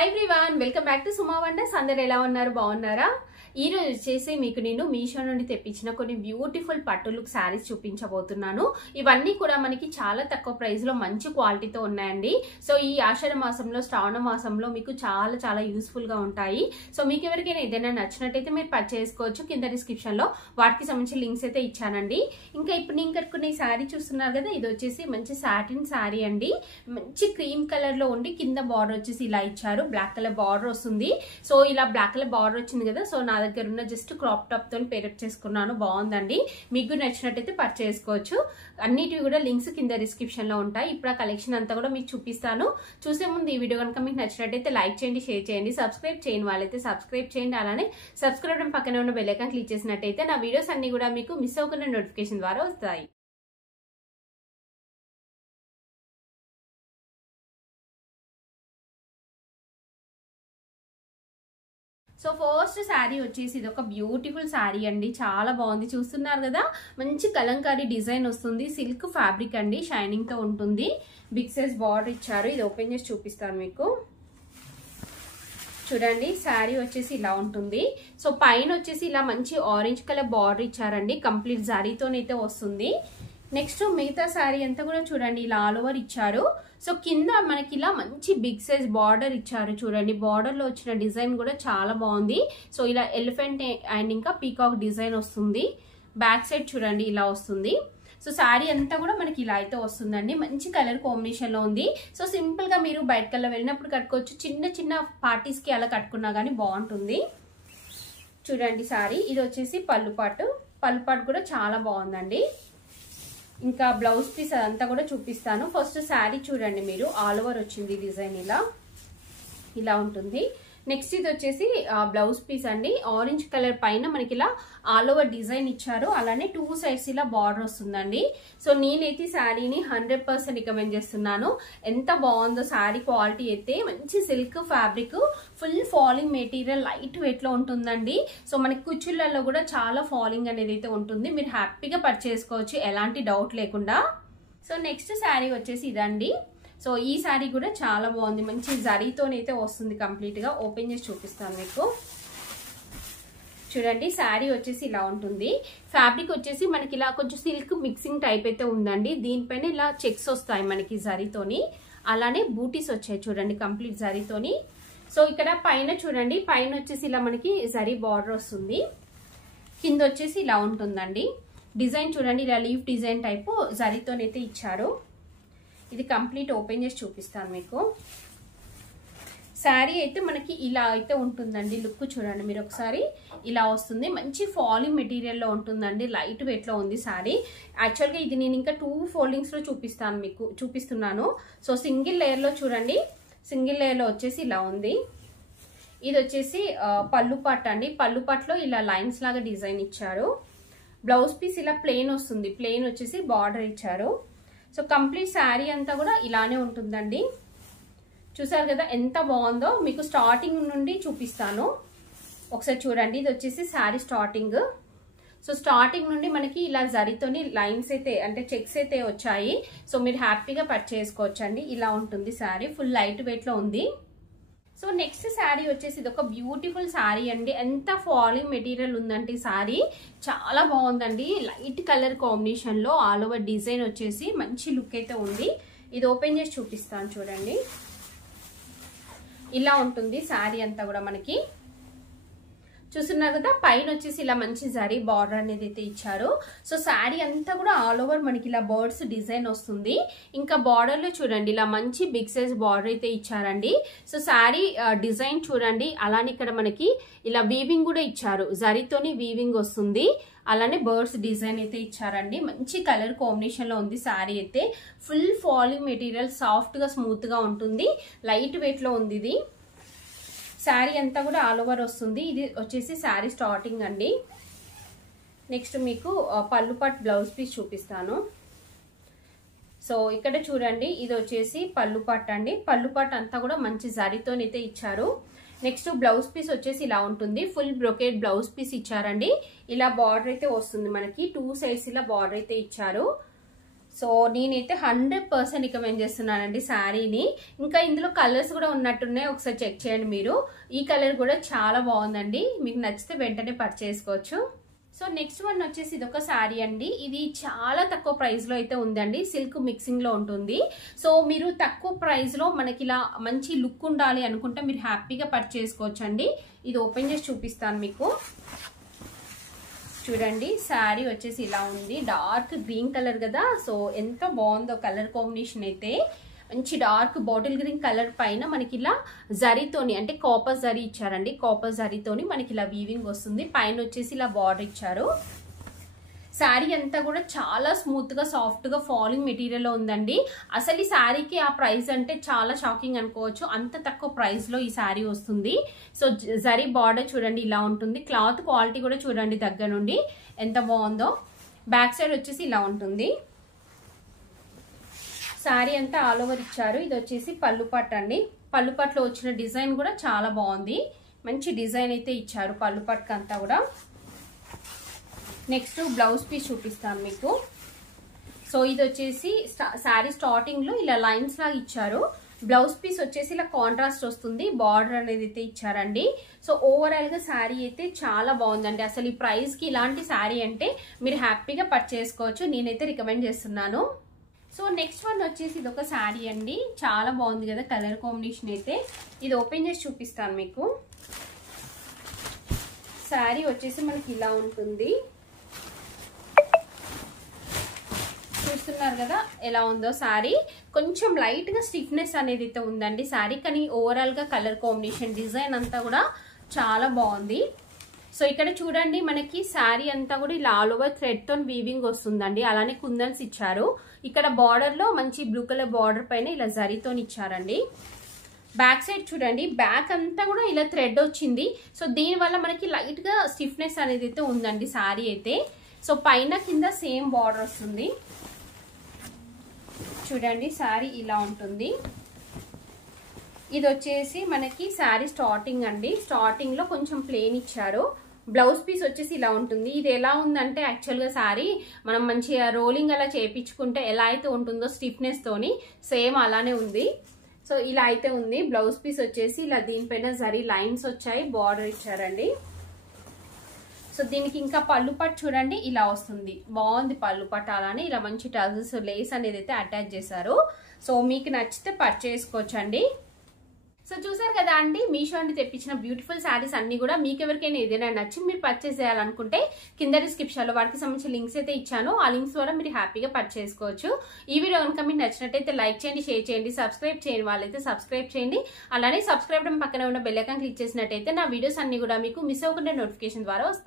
Hi everyone welcome back to Suma wonders अंदर ఎలా ఉన్నారు బాగున్నారా ఈ రోజు వచ్చేసి మీకు నేను మీషో నుండి తెప్పించిన కొన్ని బ్యూటిఫుల్ పట్టు లుక్ సారీస్ చూపించబోతున్నాను ఇవన్నీ కూడా మనకి చాలా తక్కువ ప్రైస్ లో మంచి క్వాలిటీతో ఉన్నాయండి సో ఈ ఆషాఢ మాసంలో శ్రావణ మాసంలో మీకు చాలా యూస్ఫుల్ గా ఉంటాయి సో మీకు ఎవరికైనా ఏదైనా నచ్చినట్లయితే మీరు పర్చేస్ చేసుకోవచ్చు కింద డిస్క్రిప్షన్ లో వాటికి సంబంధించిన లింక్స్ అయితే ఇచ్చానండి ఇంకా ఇప్పుడు నేను కట్టుకునే సారీ చూస్తున్నారు కదా ఇది వచ్చేసి మంచి సాటిన్ సారీ అండి మంచి క్రీమ్ కలర్ లో ఉండి కింద బార్డర్ వచ్చేసి ఇలా ఇచ్చారు బ్లాక్ కలర్ బార్డర్ వస్తుంది సో ఇలా బ్లాక్ కలర్ బార్డర్ వచ్చింది కదా సో నా దగ్గర ఉన్న జస్ట్ క్రాప్ టాప్ తో పేరప్ చేసుకున్నాను బాగుందండి మీకు నచ్చినట్లయితే పర్చేస్ చేసుకోవచ్చు అన్నిటివి కూడా లింక్స్ కింద డిస్క్రిప్షన్ లో ఉంటాయి ఇప్పుడు ఆ కలెక్షన్ అంతా కూడా మీకు చూపిస్తాను చూసే ముందు ఈ వీడియో కనుక మీకు నచ్చినట్లయితే లైక్ చేయండి షేర్ చేయండి సబ్స్క్రైబ్ చేయని వాళ్ళైతే సబ్స్క్రైబ్ చేయండి అలానే సబ్స్క్రైబ్ పక్కనే ఉన్న బెల్ ఐకాన్ క్లిక్ చేసినట్లయితే నా వీడియోస్ అన్ని కూడా మీకు మిస్ అవ్వకుండా నోటిఫికేషన్ ద్వారా వస్తాయి సో ఫస్ట్ శారీ వచ్చేసి ఇది ఒక బ్యూటిఫుల్ శారీ అండి చాలా బాగుంది చూస్తున్నారు కదా మంచి కలంకారీ డిజైన్ వస్తుంది సిల్క్ ఫ్యాబ్రిక్ అండి షైనింగ్ తో ఉంటుంది బిగ్ సైజ్ బార్డర్ ఇచ్చారు ఇది ఓపెన్ చేసి చూపిస్తాను మీకు చూడండి శారీ వచ్చేసి ఇలా ఉంటుంది సో పైన వచ్చేసి ఇలా మంచి ఆరెంజ్ కలర్ బార్డర్ ఇచ్చారండి కంప్లీట్ జరీతోనైతే వస్తుంది నెక్స్ట్ మిగతా శారీ అంతా కూడా చూడండి ఇలా ఆల్ ఓవర్ ఇచ్చారు సో కింద మనకి ఇలా మంచి బిగ్ సైజ్ బార్డర్ ఇచ్చారు చూడండి బార్డర్ లో వచ్చిన డిజైన్ కూడా చాలా బాగుంది సో ఇలా ఎలిఫెంట్ అండ్ ఇంకా పీకాక్ డిజైన్ వస్తుంది బ్యాక్ సైడ్ చూడండి ఇలా వస్తుంది సో శారీ అంతా కూడా మనకి ఇలా అయితే వస్తుందండి మంచి కలర్ కాంబినేషన్ లో ఉంది సో సింపుల్ గా మీరు బయటకల్లా వెళ్ళినప్పుడు కట్టుకోవచ్చు చిన్న పార్టీస్ కి అలా కట్టుకున్నా గానీ బాగుంటుంది చూడండి శారీ ఇది వచ్చేసి పళ్ళు పాటు కూడా చాలా బాగుందండి ఇంకా బ్లౌజ్ పీస్ అదంతా కూడా చూపిస్తాను ఫస్ట్ శారీ చూడండి మీరు ఆల్ ఓవర్ వచ్చింది డిజైన్ ఇలా ఉంటుంది నెక్స్ట్ ఇది వచ్చేసి బ్లౌజ్ పీస్ అండి ఆరెంజ్ కలర్ పైన మనకి ఇలా ఆల్ ఓవర్ డిజైన్ ఇచ్చారు అలానే టూ సైడ్స్ ఇలా బార్డర్ వస్తుందండి సో నేనైతే శారీని 100% రికమెండ్ చేస్తున్నాను ఎంత బాగుందో శారీ క్వాలిటీ అయితే మంచి silk fabric full falling material light weight లో ఉంటుందండి సో మనకి కుచ్చుళ్ళల్లో కూడా చాలా ఫాలింగ్ అనేది అయితే ఉంటుంది మీరు హ్యాపీగా పర్చేస్ చేసుకోవచ్చు ఎలాంటి డౌట్ లేకుండా సో నెక్స్ట్ శారీ వచ్చేసి ఇదండి సో ఈ శారీ కూడా చాలా బాగుంది మంచి జరీతోనైతే వస్తుంది కంప్లీట్ గా ఓపెన్ చేసి చూపిస్తాను మీకు చూడండి శారీ వచ్చేసి ఇలా ఉంటుంది ఫ్యాబ్రిక్ వచ్చేసి మనకి ఇలా కొంచెం సిల్క్ మిక్సింగ్ టైప్ అయితే ఉందండి దీనిపైన ఇలా చెక్స్ వస్తాయి మనకి జరీతోని అలానే బూటీస్ వచ్చాయి చూడండి కంప్లీట్ జరీతోని సో ఇక్కడ పైన చూడండి పైన వచ్చేసి ఇలా మనకి జరీ బార్డర్ వస్తుంది కింద వచ్చేసి ఇలా ఉంటుందండి డిజైన్ చూడండి ఇలా లీఫ్ డిజైన్ టైపు జరీతోనైతే ఇచ్చారు ఇది కంప్లీట్ ఓపెన్ చేసి చూపిస్తాను మీకు శారీ అయితే మనకి ఇలా అయితే ఉంటుందండి లుక్ చూడండి మీరు ఒకసారి ఇలా వస్తుంది మంచి ఫాలింగ్ మెటీరియల్ లో ఉంటుందండి లైట్ వెయిట్ లో ఉంది శారీ యాక్చువల్గా ఇది నేను ఇంకా 2 ఫోల్డింగ్స్ లో చూపిస్తున్నాను సో సింగిల్ లేయర్ లో చూడండి సింగిల్ లేయర్ లో వచ్చేసి ఇలా ఉంది ఇది వచ్చేసి పళ్ళు పాట్ అండి పళ్ళు పాట్లో ఇలా లైన్స్ లాగా డిజైన్ ఇచ్చారు బ్లౌజ్ పీస్ ఇలా ప్లెయిన్ వస్తుంది ప్లెయిన్ వచ్చేసి బార్డర్ ఇచ్చారు సో కంప్లీట్ శారీ అంతా కూడా ఇలానే ఉంటుందండి చూసారు కదా ఎంత బాగుందో మీకు స్టార్టింగ్ నుండి చూపిస్తాను ఒకసారి చూడండి ఇది వచ్చేసి శారీ స్టార్టింగ్ సో స్టార్టింగ్ నుండి మనకి ఇలా జరీతోని లైన్స్ అయితే అంటే చెక్స్ అయితే వచ్చాయి సో మీరు హ్యాపీగా పర్చేస్ చేసుకోవచ్చు అండి ఇలా ఉంటుంది శారీ ఫుల్ లైట్ వెయిట్ లో ఉంది సో నెక్స్ట్ శారీ వచ్చేసి ఇది ఒక బ్యూటిఫుల్ శారీ అండి ఎంత ఫాలింగ్ మెటీరియల్ ఉందంటే శారీ చాలా బాగుందండి లైట్ కలర్ కాంబినేషన్ లో ఆల్ ఓవర్ డిజైన్ వచ్చేసి మంచి లుక్ అయితే ఉంది ఇది ఓపెన్ చేసి చూపిస్తాను చూడండి ఇలా ఉంటుంది శారీ అంతా కూడా మనకి చూస్తున్నారు కదా పైన వచ్చేసి ఇలా మంచి జరీ బార్డర్ అనేది అయితే ఇచ్చారు సో శారీ అంతా కూడా ఆల్ ఓవర్ మనకి ఇలా బర్డ్స్ డిజైన్ వస్తుంది ఇంకా బార్డర్ లో చూడండి ఇలా మంచి బిగ్ సైజ్ బార్డర్ అయితే ఇచ్చారండి సో శారీ డిజైన్ చూడండి అలానే ఇక్కడ మనకి ఇలా వీవింగ్ కూడా ఇచ్చారు జరీతోని వీవింగ్ వస్తుంది అలానే బర్డ్స్ డిజైన్ అయితే ఇచ్చారండి మంచి కలర్ కాంబినేషన్ లో ఉంది శారీ అయితే ఫుల్ ఫాలింగ్ మెటీరియల్ సాఫ్ట్ గా స్మూత్ గా ఉంటుంది లైట్ వెయిట్ లో ఉంది ఇది శారీ అంతా కూడా ఆల్ ఓవర్ వస్తుంది ఇది వచ్చేసి శారీ స్టార్టింగ్ అండి నెక్స్ట్ మీకు పళ్ళు పాట్ బ్లౌజ్ పీస్ చూపిస్తాను సో ఇక్కడ చూడండి ఇది వచ్చేసి పళ్ళు పాట్ అండి పళ్ళు పాట్ అంతా కూడా మంచి జరీతోనైతే ఇచ్చారు నెక్స్ట్ బ్లౌజ్ పీస్ వచ్చేసి ఇలా ఉంటుంది ఫుల్ బ్రొకేట్ బ్లౌజ్ పీస్ ఇచ్చారండి ఇలా బార్డర్ అయితే వస్తుంది మనకి 2 సైడ్స్ ఇలా బార్డర్ అయితే ఇచ్చారు సో నేనైతే 100% రికమెండ్ చేస్తున్నానండి శారీని. ఇంకా ఇందులో కలర్స్ కూడా ఉన్నట్టున్నాయి, ఒకసారి చెక్ చేయండి మీరు. ఈ కలర్ కూడా చాలా బాగుందండి, మీకు నచ్చితే వెంటనే పర్చేస్ చేసుకోవచ్చు. సో నెక్స్ట్ వన్ వచ్చేసి ఇది ఒక శారీ అండి. ఇది చాలా తక్కువ ప్రైస్ లో అయితే ఉందండి, సిల్క్ మిక్సింగ్ లో ఉంటుంది. సో మీరు తక్కువ ప్రైస్ లో మనకి ఇలా మంచి లుక్ ఉండాలి అనుకుంటే మీరు హ్యాపీగా పర్చేస్ చేసుకోవచ్చు అండి. ఇది ఓపెన్ చేసి చూపిస్తాను మీకు. చూడండి శారీ వచ్చేసి ఇలా ఉంది, డార్క్ గ్రీన్ కలర్ కదా. సో ఎంత బాగుందో కలర్ కాంబినేషన్ అయితే. మంచి డార్క్ బాటిల్ గ్రీన్ కలర్ పైన మనకి ఇలా జరీతోని అంటే కాపర్ జరీ ఇచ్చారండి. కాపర్ జరీతోని మనకి ఇలా వీవింగ్ వస్తుంది. పైన వచ్చేసి ఇలా బార్డర్ ఇచ్చారు. శారీ అంతా కూడా చాలా స్మూత్ గా సాఫ్ట్ గా ఫాలింగ్ మెటీరియల్ లో ఉందండి. అసలు ఈ శారీకి ఆ ప్రైస్ అంటే చాలా షాకింగ్ అనుకోవచ్చు, అంత తక్కువ ప్రైస్ లో ఈ శారీ వస్తుంది. సో జరీ బార్డర్ చూడండి ఇలా ఉంటుంది. క్లాత్ క్వాలిటీ కూడా చూడండి దగ్గర నుండి ఎంత బాగుందో. బ్యాక్ సైడ్ వచ్చేసి ఇలా ఉంటుంది. శారీ అంతా ఆల్ ఓవర్ ఇచ్చారు. ఇది వచ్చేసి పళ్ళు పట్టు అండి. పళ్ళు పట్టులో వచ్చిన డిజైన్ కూడా చాలా బాగుంది, మంచి డిజైన్ అయితే ఇచ్చారు పళ్ళు పట్టుకు అంతా కూడా. నెక్స్ట్ బ్లౌజ్ పీస్ చూపిస్తాను మీకు. సో ఇది వచ్చేసి శారీ స్టార్టింగ్ లో ఇలా లైన్స్ లాగా ఇచ్చారు. బ్లౌజ్ పీస్ వచ్చేసి ఇలా కాంట్రాస్ట్ వస్తుంది, బార్డర్ అనేది అయితే ఇచ్చారండి. సో ఓవరాల్ గా శారీ అయితే చాలా బాగుందండి. అసలు ఈ ప్రైస్ కి ఇలాంటి శారీ అంటే మీరు హ్యాపీగా పర్చేస్ చేసుకోవచ్చు, నేనైతే రికమెండ్ చేస్తున్నాను. సో నెక్స్ట్ వన్ వచ్చేసి ఇది ఒక శారీ అండి, చాలా బాగుంది కదా కలర్ కాంబినేషన్ అయితే. ఇది ఓపెన్ చేసి చూపిస్తాను మీకు. శారీ వచ్చేసి మనకి ఇలా ఉంటుంది, చూస్తున్నారు కదా ఎలా ఉందో శారీ. కొంచెం లైట్ గా స్టిఫ్నెస్ అనేది అయితే ఉందండి శారీ, కానీ ఓవరాల్ గా కలర్ కాంబినేషన్ డిజైన్ అంతా కూడా చాలా బాగుంది. సో ఇక్కడ చూడండి మనకి శారీ అంతా కూడా ఇలా ఆల్ ఓవర్ థ్రెడ్ తో వీవింగ్ వస్తుందండి. అలానే కుందన్స్ ఇచ్చారు. ఇక్కడ బార్డర్ లో మంచి బ్లూ కలర్ బార్డర్ పైన ఇలా జరీతో ఇచ్చారండి. బ్యాక్ సైడ్ చూడండి, బ్యాక్ అంతా కూడా ఇలా థ్రెడ్ వచ్చింది. సో దీని వల్ల మనకి లైట్ గా స్టిఫ్నెస్ అనేది అయితే ఉందండి శారీ అయితే. సో పైన కింద సేమ్ బార్డర్ వస్తుంది. చూడండి శారీ ఇలా ఉంటుంది. ఇది వచ్చేసి మనకి శారీ స్టార్టింగ్ అండి. స్టార్టింగ్ లో కొంచెం ప్లేన్ ఇచ్చారు. బ్లౌజ్ పీస్ వచ్చేసి ఇలా ఉంటుంది. ఇది ఎలా ఉందంటే యాక్చువల్ గా శారీ మనం మంచిగా రోలింగ్ అలా చేయించుకుంటే ఎలా అయితే ఉంటుందో స్టిఫ్నెస్ తోని సేమ్ అలానే ఉంది. సో ఇలా అయితే ఉంది. బ్లౌజ్ పీస్ వచ్చేసి ఇలా దీనిపైన జరీ లైన్స్ వచ్చాయి, బార్డర్ ఇచ్చారండి. సో దీనికి ఇంకా పళ్ళు పట్టు చూడండి ఇలా వస్తుంది, బాగుంది పళ్ళు పట్టు. అలానే ఇలా మంచి టజల్స్ లేస్ అనేది అయితే అటాచ్ చేశారు. సో మీకు నచ్చితే పర్చేస్ చేసుకోవచ్చండి. సో చూసారు కదా అండి, మీషో నుండి తెప్పించిన బ్యూటిఫుల్ శారీస్ అన్ని కూడా మీకు ఎవరికైనా ఏదైనా నచ్చి మీరు పర్చేస్ చేయాలనుకుంటే కింద డిస్క్రిప్షన్ లో వాటికి సంబంధించిన లింక్స్ అయితే ఇచ్చాను. ఆ లింక్స్ ద్వారా మీరు హ్యాపీగా పర్చేస్ చేసుకోవచ్చు. ఈ వీడియో కనుక మీకు నచ్చినట్టయితే లైక్ చేయండి, షేర్ చేయండి, సబ్స్క్రైబ్ చేయని వాళ్ళైతే సబ్స్క్రైబ్ చేయండి. అలానే సబ్స్క్రైబ్ పక్కన ఉన్న బెల్ ఐకాన్ క్లిక్ చేసినట్టయితే నా వీడియోస్ అన్ని కూడా మీకు మిస్ అవ్వకుండా నోటిఫికేషన్ ద్వారా వస్తాయి.